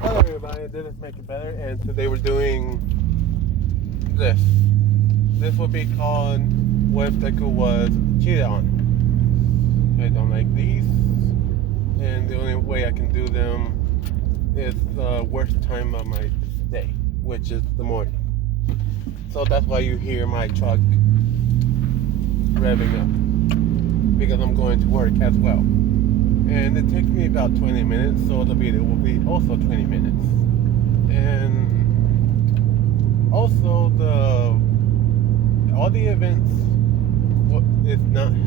Hello everybody, this is Make It Better, and today we're doing this. This will be called What If Deku Was Cheated On. I don't like these, and the only way I can do them is the worst time of my day, which is the morning. So that's why you hear my truck revving up, because I'm going to work as well. And it takes me about 20 minutes, so the video will be also 20 minutes. And also all the events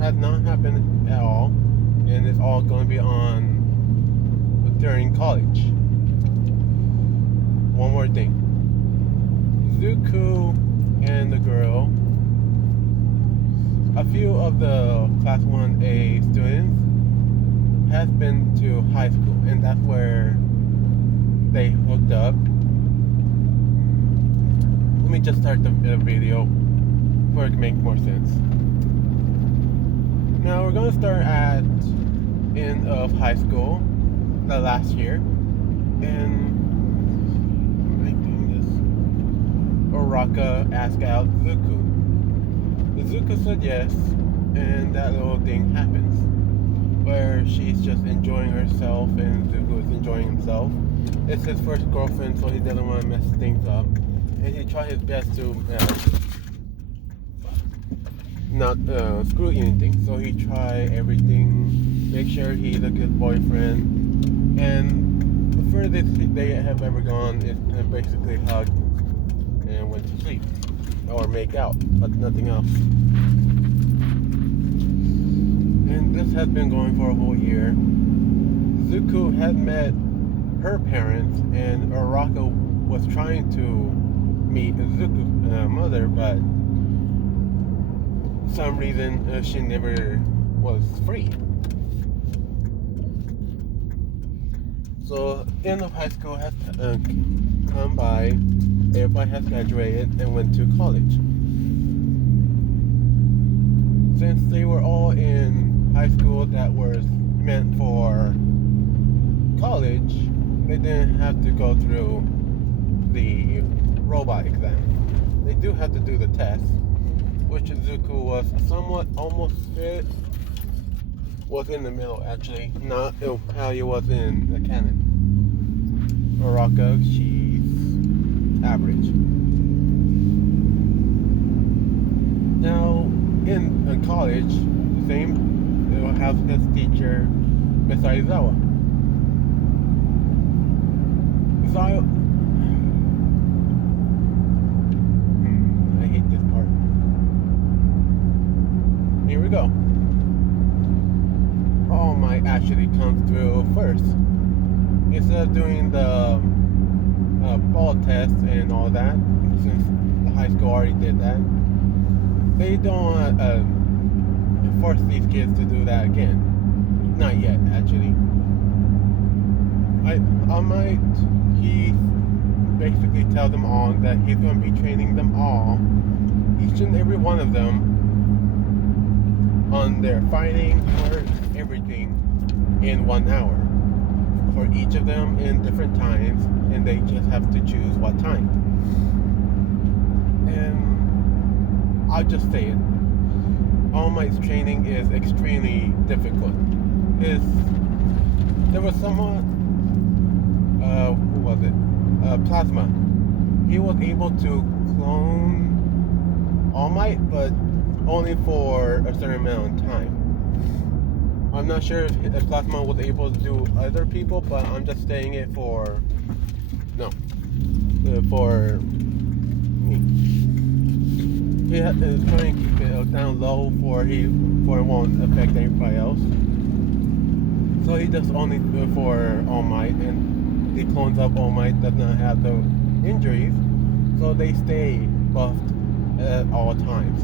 has not happened at all, and it's all going to be on during college. One more thing, Zuko and the girl, a few of the class 1A students has been to high school, and that's where they hooked up. Let me just start the video for it to make more sense. Now we're going to start at end of high school, the last year, and making this. Oraka asked out Zuko. Zuko said yes, and that little thing happens, where she's just enjoying herself and Zuko is enjoying himself. It's his first girlfriend, so he doesn't want to mess things up, and he tried his best to not screw anything. So he tried everything, make sure he's a good boyfriend, and the furthest they have ever gone is basically hug and went to sleep or make out, but nothing else. And this has been going for a whole year. Zuko had met her parents, and Araka was trying to meet Zuko's mother, but for some reason she never was free. So end of high school has come by, everybody has graduated and went to college. Since they were all in high school that was meant for college, they didn't have to go through the robot exam. They do have to do the test, which Zuko was somewhat almost fit, was in the middle actually, not how he was in the canon. Araka, she's average. Now in college, the same, it will have his teacher, Miss Aizawa. I hate this part. Here we go. All Might actually comes through first. Instead of doing the ball test and all that, since the high school already did that, they don't force these kids to do that again. Not yet, actually. He basically tells them all that he's going to be training them all, each and every one of them, on their fighting or everything in 1 hour. For each of them in different times, and they just have to choose what time. And I'll just say it. All Might's training is extremely difficult. There was someone, who was it? Plasma. He was able to clone All Might, but only for a certain amount of time. I'm not sure if Plasma was able to do other people, but I'm just saying it for me. He is trying to keep it down low for it won't affect anybody else. So he does only do it for All Might, and the clones of All Might does not have the injuries, so they stay buffed at all times.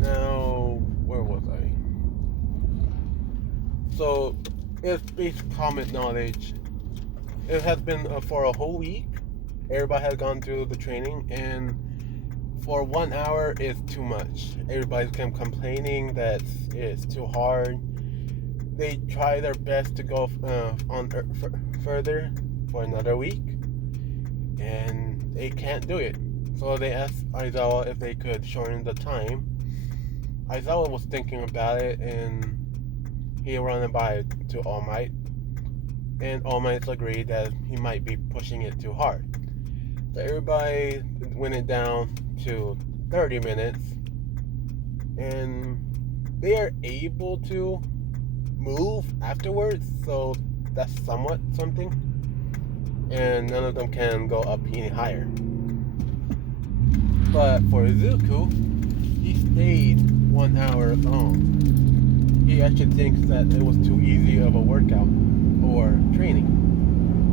Now, where was I? So, it's basic common knowledge. It has been for a whole week. Everybody has gone through the training, and for 1 hour is too much. Everybody's complaining that it's too hard. They try their best to go further for another week, and they can't do it. So they asked Aizawa if they could shorten the time. Aizawa was thinking about it, and he ran it by to All Might, and All Might agreed that he might be pushing it too hard. So everybody went it down to 30 minutes, and they are able to move afterwards, so that's somewhat something. And none of them can go up any higher. But for Zuko, he stayed 1 hour long. He actually thinks that it was too easy of a workout or training.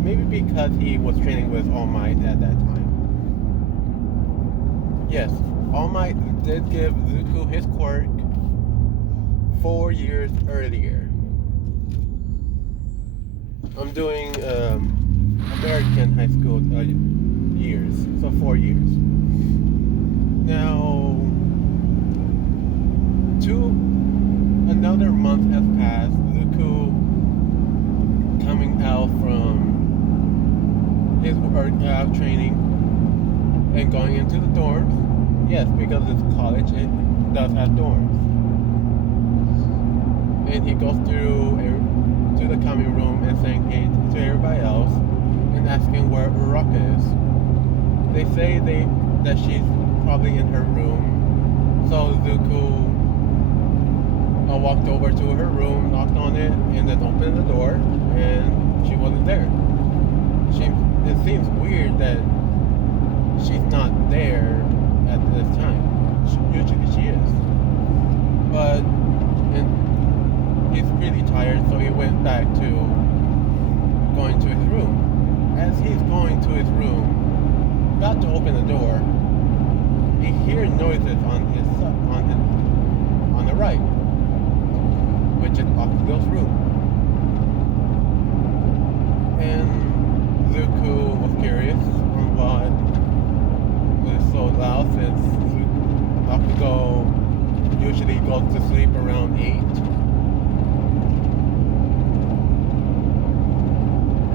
Maybe because he was training with All Might at that time. Yes, All Might did give Zuko his quirk 4 years earlier. I'm doing American high school years, so 4 years. Now, another month has passed. Zuko coming out from his workout training and going into the dorms. Yes, because it's college, it does have dorms. And he goes through to the common room and saying hey to everybody else and asking where Uraka is. They say that she's probably in her room. So Zuko walked over to her room, knocked on it, and then opened the door, and she wasn't there. It seems weird that she's not there at this time. Usually she is. But he's really tired, so he went back to going to his room. As he's going to his room, about to open the door, he hears noises on the right, which is Bakugo's room. And Zuko was curious on what was so loud, since Bakugo usually goes to sleep around 8.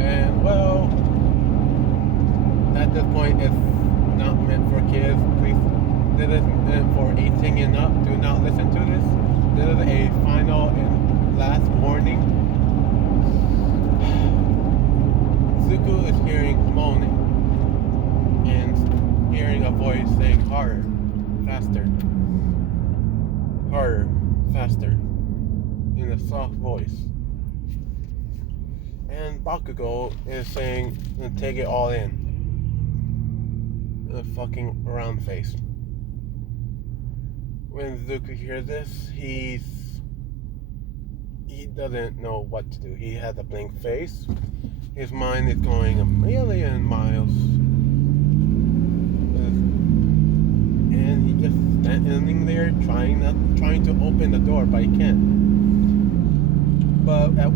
And well, at this point, it's not meant for kids. Please, this is meant for 18 and up. Do not listen to this. This is a final and last warning. Zuko is hearing moaning and hearing a voice saying harder, faster, harder, faster, in a soft voice. And Bakugo is saying, take it all in. A fucking round face. When Zuko hears this, he doesn't know what to do. He has a blank face. His mind is going a million miles. And he's just standing there trying to open the door, but he can't. But at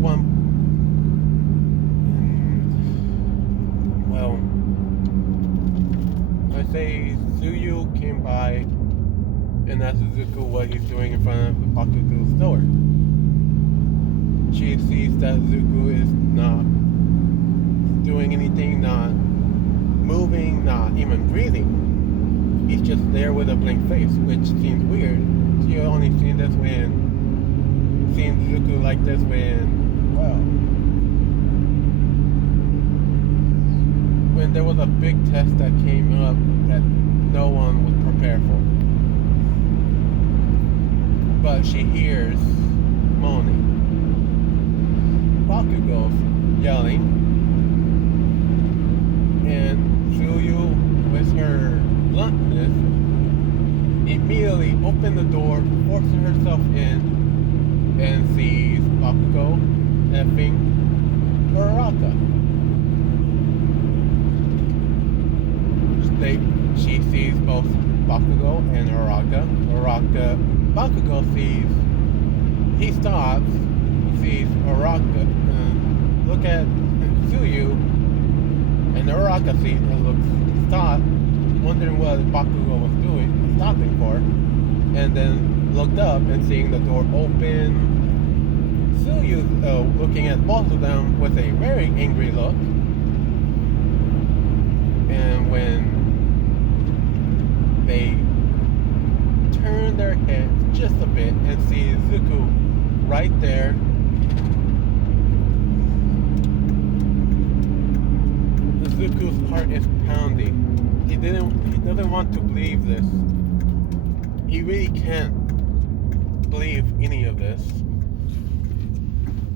I say Suyu came by and asked Zuko what he's doing in front of Bakugo's door. She sees that Zuko is not doing anything, not moving, not even breathing. He's just there with a blank face, which seems weird. She only seen Zuko like this when there was a big test that came up that no one was prepared for. But she hears moaning. Bakugo's yelling, and Suyu, with her bluntness, immediately opened the door, forcing herself in, and sees Bakugo effing Uraka. She sees both Bakugo and Uraka. Bakugo sees, he stops, sees Uraka, look at Suyu, and Uraka stops, wondering what Bakugo was doing. stopping for, and then looked up and seeing the door open. Suyu looking at both of them with a very angry look. And when they turn their heads just a bit and see Zuko right there, Zuko's heart is pounding. He doesn't want to believe this. He really can't believe any of this.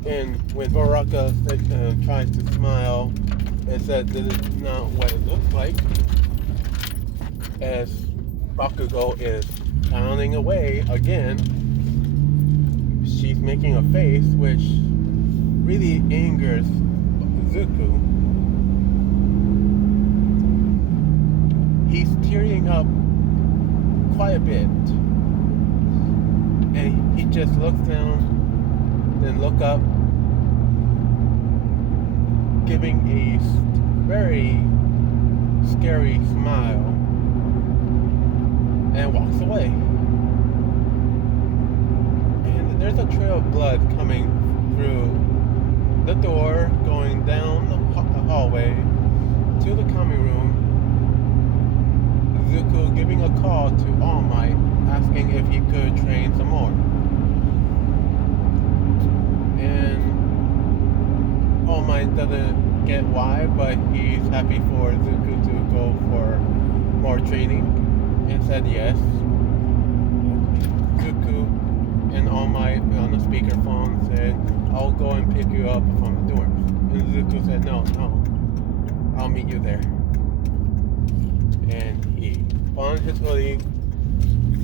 And when Baraka tries to smile and says this is not what it looks like, as Bakugo is pounding away again, she's making a face which really angers Zuko. He's tearing up quite a bit, and he just looks down, then look up, giving a very scary smile, and walks away. And there's a trail of blood coming through the door, going down the hallway to the common room. Zuko giving a call to All Might, asking if he could train some more. And All Might doesn't get why, but he's happy for Zuko to go for more training, and said yes. Zuko and All Might on the speakerphone said, I'll go and pick you up from the dorms. And Zuko said, no, I'll meet you there. And he found his hoodie,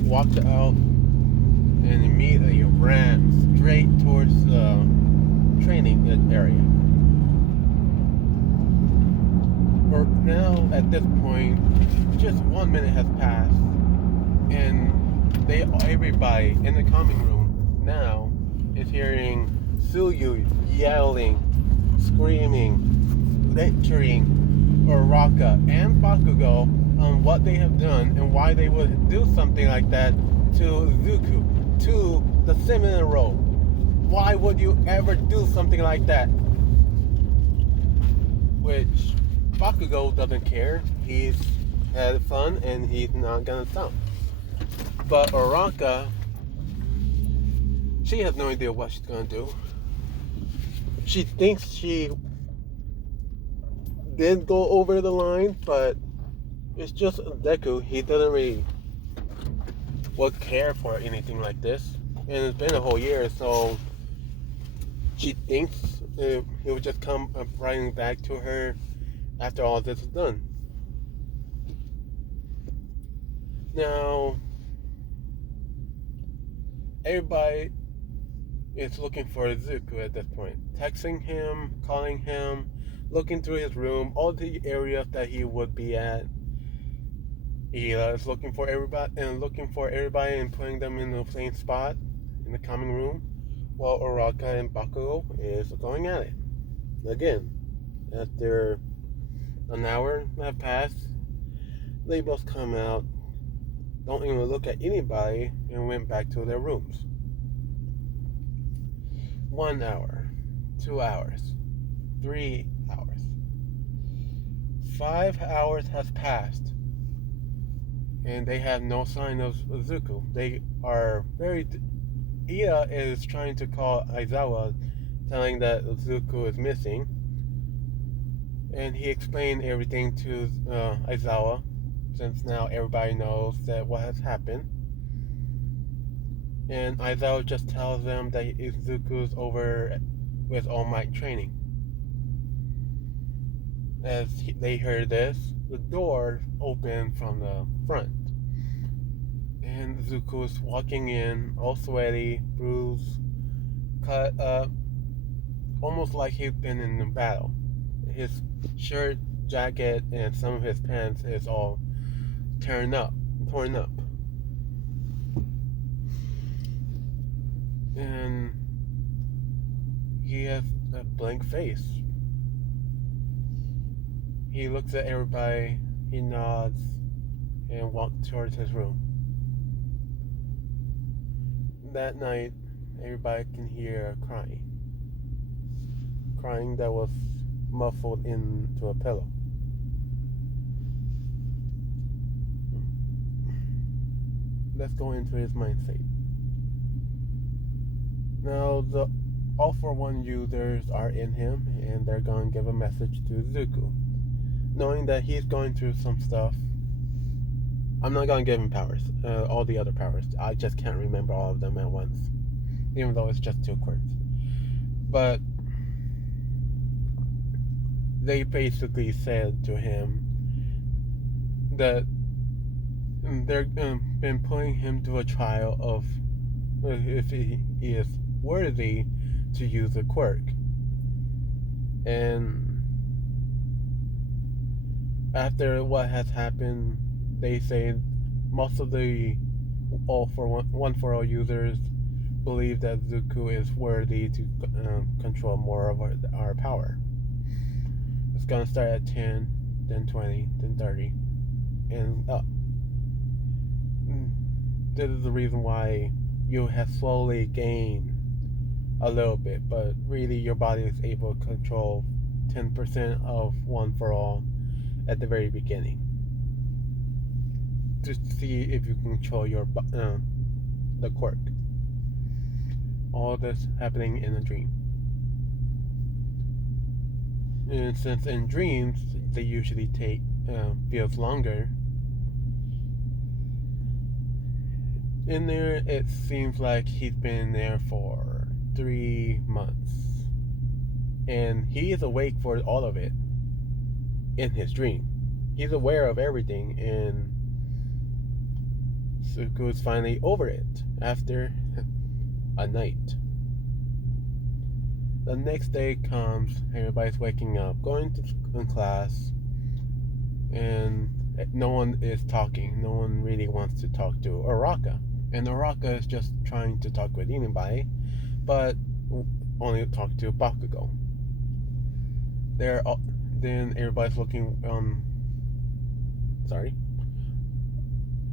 walked out, and immediately ran straight towards the training area. For now, at this point, just 1 minute has passed, and everybody in the common room now is hearing Suyu yelling, screaming, lecturing Uraraka and Bakugo on what they have done and why they would do something like that to Zuko, to the 7 in a row. Why would you ever do something like that? Which Bakugo doesn't care. He's had fun and he's not gonna stop. But Uraraka, she has no idea what she's gonna do. She thinks she did go over the line, but it's just Deku. He doesn't really care for anything like this. And it's been a whole year, so she thinks he would just come riding back to her after all this is done. Now, everybody is looking for Zuko at this point. Texting him, calling him, looking through his room, all the areas that he would be at. He is looking for everybody and putting them in the same spot in the common room, while Uraraka and Bakugo is going at it. Again, after an hour have passed, they both come out, don't even look at anybody, and went back to their rooms. 1 hour, 2 hours, 3 hours. 5 hours has passed, and they have no sign of Zuko. They are very... Ida is trying to call Aizawa, telling that Zuko is missing. And he explained everything to Aizawa, since now everybody knows that what has happened. And Aizawa just tells them that Zuko's over with All Might training. As they heard this, the door opened from the front. And Zuko's walking in, all sweaty, bruised, cut up, almost like he's been in a battle. His shirt, jacket, and some of his pants is all torn up. And he has a blank face. He looks at everybody, he nods, and walks towards his room. that night, everybody can hear crying. Crying that was muffled into a pillow. Let's go into his mind state. Now, the All for One users are in him, and they're going to give a message to Zuko. Knowing that he's going through some stuff, I'm not going to give him powers, all the other powers. I just can't remember all of them at once, even though it's just 2 quirks. But they basically said to him that they've been putting him to a trial of if he is worthy to use a quirk. And after what has happened, they say most of the One for All users believe that Zuko is worthy to control more of our power. It's gonna start at 10, then 20, then 30, and up. This is the reason why you have slowly gained a little bit, but really your body is able to control 10% of One for All at the very beginning, to see if you control your the quirk. All this happening in a dream. And since in dreams they usually take feels longer, in there it seems like he's been there for 3 months, and he is awake for all of it in his dream. He's aware of everything, and Zuko is finally over it after a night. The next day comes, everybody's waking up, going to class, and no one is talking. No one really wants to talk to Araka. And Araka is just trying to talk with anybody, but only talk to Bakugo. Then everybody's looking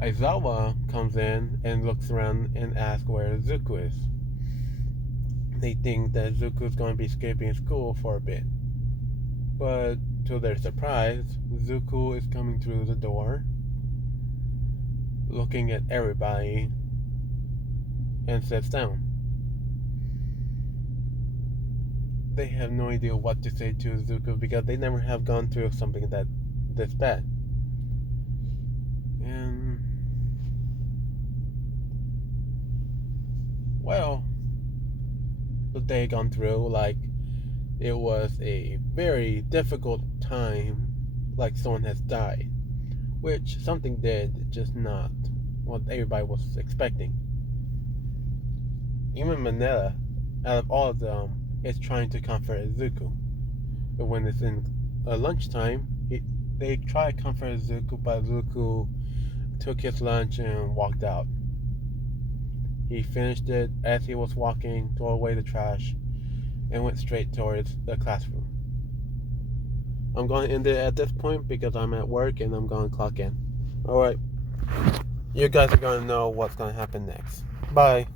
Aizawa comes in and looks around and asks where Zuko is. They think that Zuko is going to be skipping school for a bit. But to their surprise, Zuko is coming through the door, looking at everybody, and sits down. They have no idea what to say to Zuko because they never have gone through something this bad. And well, the day gone through like it was a very difficult time, like someone has died, which something did, just not what everybody was expecting. Even Manila, out of all of them, is trying to comfort Zuko. But when it's in lunchtime, they try to comfort Zuko, but Zuko took his lunch and walked out. He finished it as he was walking, threw away the trash, and went straight towards the classroom. I'm going to end it at this point because I'm at work and I'm going to clock in. Alright. You guys are going to know what's going to happen next. Bye.